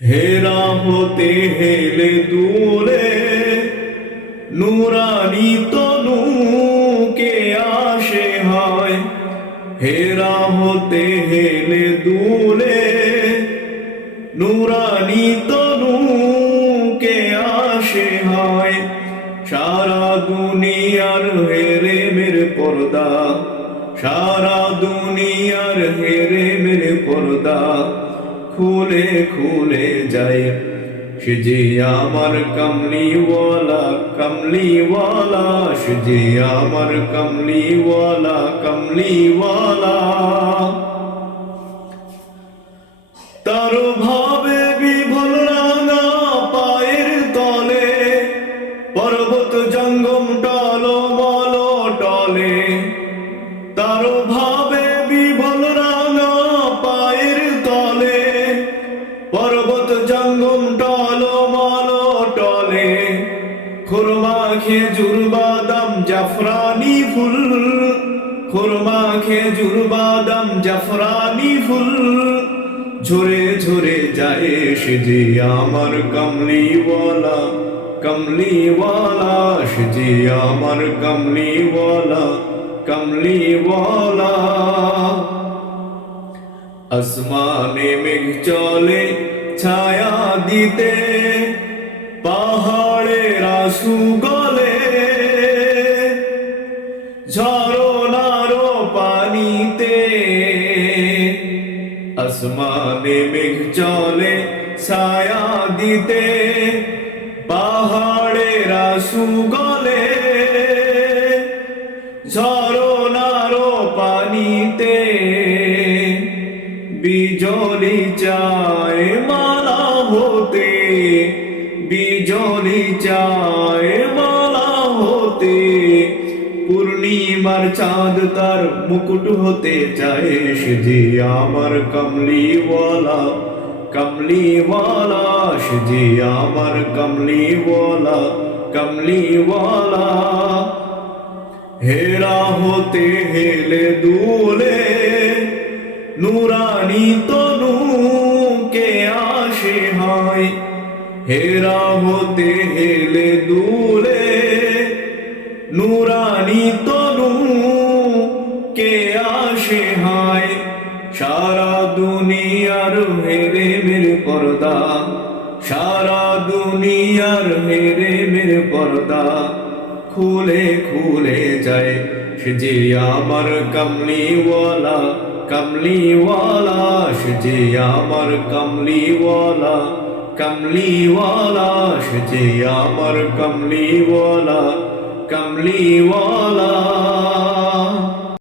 হেরা হতে হেলে দুলে নুরানি তনু কে আসে হয়। হেরা হতে হেলে দুলে নুরানি তনু কে আসে হয়। সারা দুনিয়ার হেরে মেরে পর্দা, সারা দুনিয়ার হেরে মেরে পর্দা খুলে খুলে যায়। সে যে আমার কমলিওয়ালা কমলিওয়ালা, সে যে আমার কমলিওয়ালা কমলিওয়ালা। তার ভাবে বিভোল রাঙা পায়ের তলে পর্বত জঙ্গম টলমল টলে। তার ভাবে বিভোল রাঙা পায়ের তলে পর্বত জঙ্গম টলমল টলে। খুরমা খেজুর বাদাম জাফরানি ফুল, খুরমা খেজুর বাদাম জাফরানি ফুল ঝরে ঝরে যায়। সে যে আমার কমলিওয়ালা কমলিওয়ালা, সে যে আমার কমলিওয়ালা কমলিওয়ালা। আসমানে মেঘ চলে ছায়া দিতে, পাহাড়ের আশু গলে ঝরনার পানিতে। আসমানে মেঘ চলে ছায়া দিতে, পাহাড়ের আশু গলে ঝরনার পানিতে। বিজলি চায় মালা হতে, বিজলি চায় মালা হতে। পূর্ণিমার চাঁদ তার মুকুট হতে চায়। সে যে আমার কমলিওয়ালা কমলিওয়ালা, সে যে আমার কমলিওয়ালা কমলিওয়ালা। হেরা হতে হেলে দুলে নুরানি তনু কে আসে হয়। হেরা হতে হেলে দুলে নুরানি তনু কে আসে হয়। সারা দুনিয়ার হেরে মেরে পর্দা, সারা দুনিয়ার হেরে মেরে পর্দা খুলে খুলে যায়। সে যে আমার কমলিওয়ালা কমলিওয়ালা, সে যে আমার কমলিওয়ালা কমলিওয়ালা, সে যে আমার কমলিওয়ালা কমলিওয়ালা।